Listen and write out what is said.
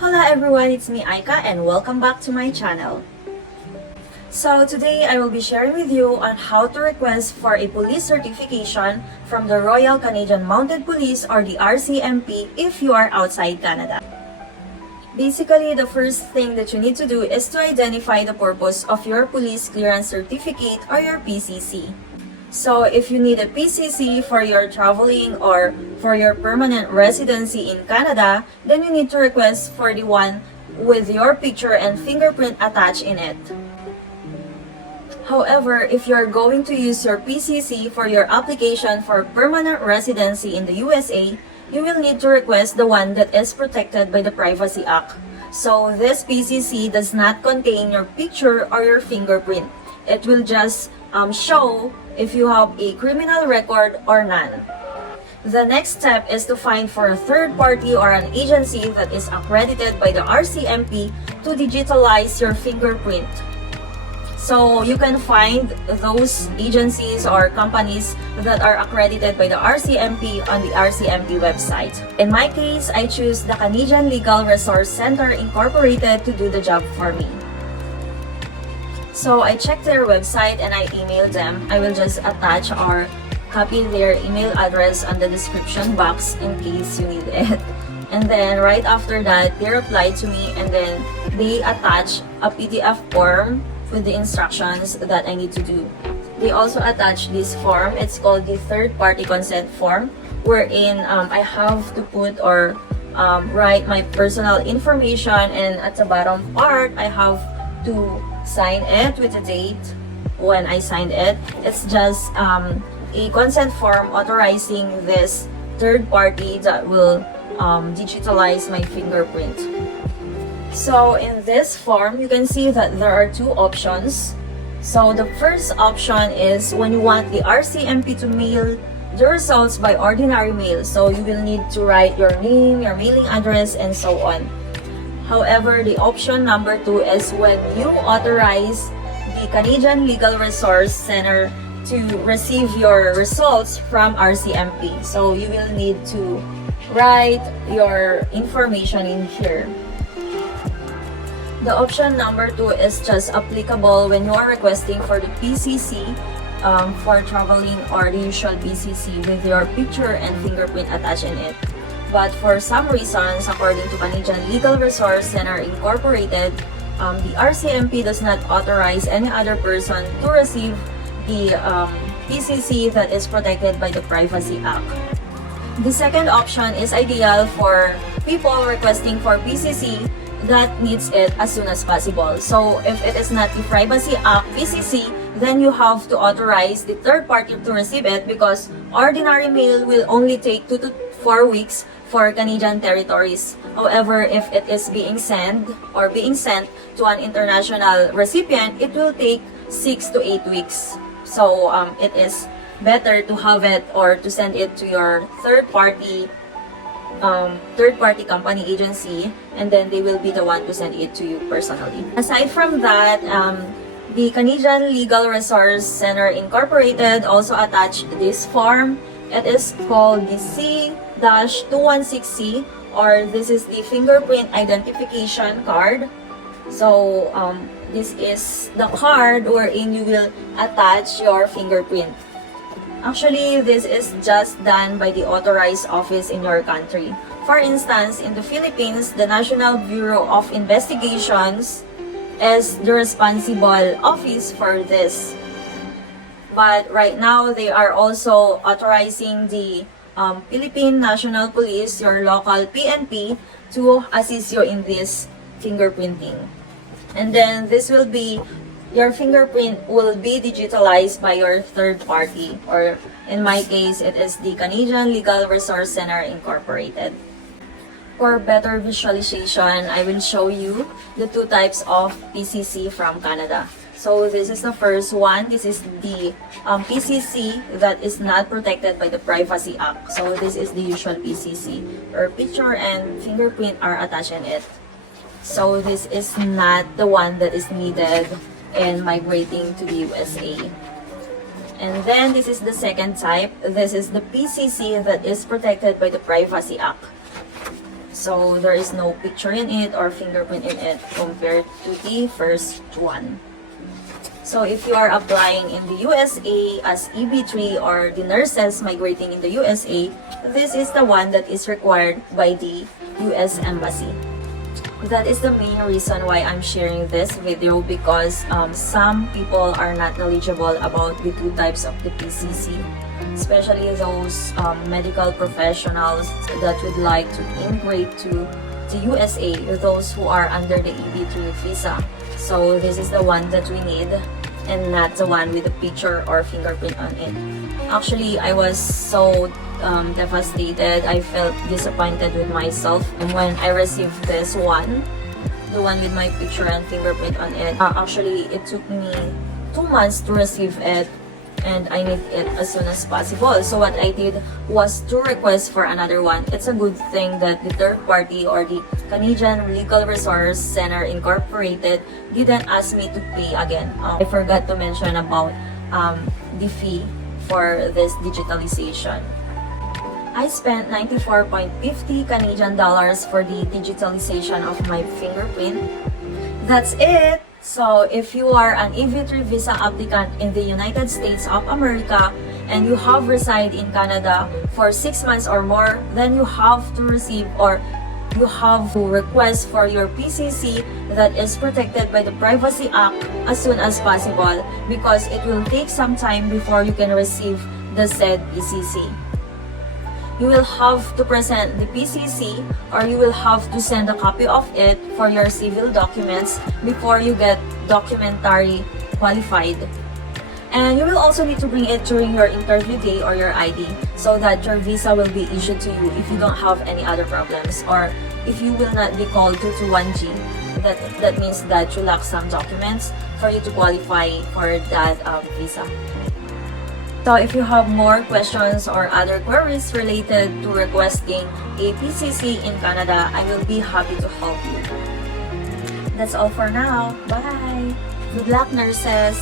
Hello everyone, it's me Aika and welcome back to my channel. So today I will be sharing with you on how to request for a police certification from the Royal Canadian Mounted Police or the RCMP if you are outside Canada. Basically, the first thing that you need to do is to identify the purpose of your police clearance certificate or your PCC. So if you need a PCC for your traveling or for your permanent residency in Canada, then you need to request for the one with your picture and fingerprint attached in it. However, if you're going to use your PCC for your application for permanent residency in the USA, you will need to request the one that is protected by the Privacy Act. So this PCC does not contain your picture or your fingerprint. It will just show if you have a criminal record or none. The next step is to find for a third party or an agency that is accredited by the RCMP to digitalize your fingerprint. So you can find those agencies or companies that are accredited by the RCMP on the RCMP website. In my case, I choose the Canadian Legal Resource Center Incorporated to do the job for me. So I checked their website and I emailed them. I will just attach or copy their email address on the description box in case you need it. And then right after that, they replied to me and then they attach a PDF form with the instructions that I need to do. They also attach this form. It's called the third party consent form, wherein I have to put or write my personal information, and at the bottom part I have to sign it with the date when I signed it. It's just a consent form authorizing this third party that will digitalize my fingerprint. So in this form, you can see that there are two options. So the first option is when you want the RCMP to mail the results by ordinary mail. So you will need to write your name, your mailing address, and so on. However, the option number 2 is when you authorize the Canadian Legal Resource Center to receive your results from RCMP. So you will need to write your information in here. The option number 2 is just applicable when you are requesting for the PCC for traveling or the usual PCC with your picture and fingerprint attached in it. But for some reasons, according to Canadian Legal Resource Center Incorporated, the RCMP does not authorize any other person to receive the PCC that is protected by the Privacy Act. The second option is ideal for people requesting for PCC that needs it as soon as possible. So if it is not the Privacy Act PCC, then you have to authorize the third party to receive it, because ordinary mail will only take 2 to 4 weeks for Canadian territories. However, if it is being sent to an international recipient, it will take 6 to 8 weeks. So it is better to have it or to send it to your third party company agency, and then they will be the one to send it to you personally. Aside from that, the Canadian Legal Resource Center Incorporated also attached this form. It is called the C-216C, or this is the fingerprint identification card. So this is the card wherein you will attach your fingerprint. Actually, this is just done by the authorized office in your country. For instance, in the Philippines, the National Bureau of Investigations is the responsible office for this. But right now, they are also authorizing the Philippine National Police, your local PNP, to assist you in this fingerprinting. And then your fingerprint will be digitalized by your third party, or in my case, it is the Canadian Legal Resource Center Incorporated. For better visualization, I will show you the two types of PCC from Canada. So this is the first one. This is the PCC that is not protected by the Privacy Act. So this is the usual PCC, where picture and fingerprint are attached in it. So this is not the one that is needed in migrating to the USA. And then this is the second type. This is the PCC that is protected by the Privacy Act. So there is no picture in it or fingerprint in it compared to the first one. So if you are applying in the USA as EB3 or the nurses migrating in the USA, this is the one that is required by the US Embassy. That is the main reason why I'm sharing this video, because some people are not knowledgeable about the two types of the PCC, especially those medical professionals that would like to immigrate to the USA, those who are under the EB3 visa. So this is the one that we need, and not the one with the picture or fingerprint on it. Actually, I was so devastated. I felt disappointed with myself when I received this one, the one with my picture and fingerprint on it. Actually, it took me 2 months to receive it, and I need it as soon as possible. So what I did was to request for another one. It's a good thing that the third party or the Canadian Legal Resource Center Incorporated didn't ask me to pay again. I forgot to mention about the fee for this digitalization. I spent 94.50 Canadian dollars for the digitalization of my fingerprint. That's it! So if you are an EB3 visa applicant in the United States of America and you have resided in Canada for 6 months or more, then you have to receive or you have to request for your PCC that is protected by the Privacy Act as soon as possible, because it will take some time before you can receive the said PCC. You will have to present the PCC, or you will have to send a copy of it for your civil documents before you get documentary qualified. And you will also need to bring it during your interview day or your ID, so that your visa will be issued to you if you don't have any other problems, or if you will not be called 221G. That means that you lack some documents for you to qualify for that visa. So if you have more questions or other queries related to requesting a PCC in Canada, I will be happy to help you. That's all for now. Bye! Good luck, nurses!